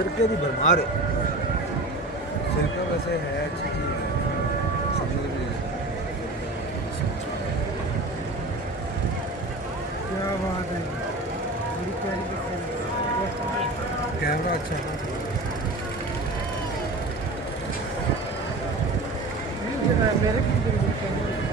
सिरके की भरमार है। सिरका वैसे है अच्छी चीज़ है, समझ में नहीं क्या बात है, बड़ी प्यारी पिक्चर। कैमरा अच्छा है। मेरे भी कैमरा अच्छा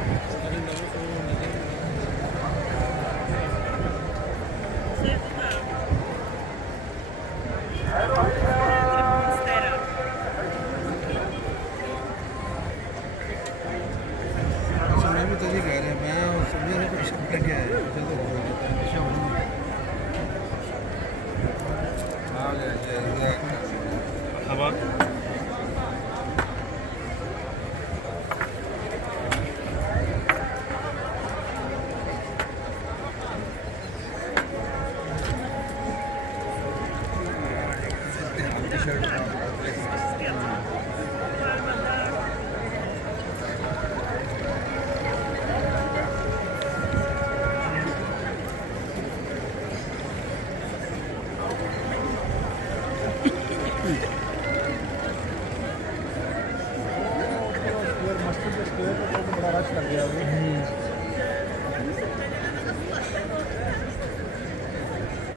मैं भी तो ये कह रहा मैं समझा था कुछ शब्द क्या है मुझे तो बोल देता है आ गया हवा शर्ट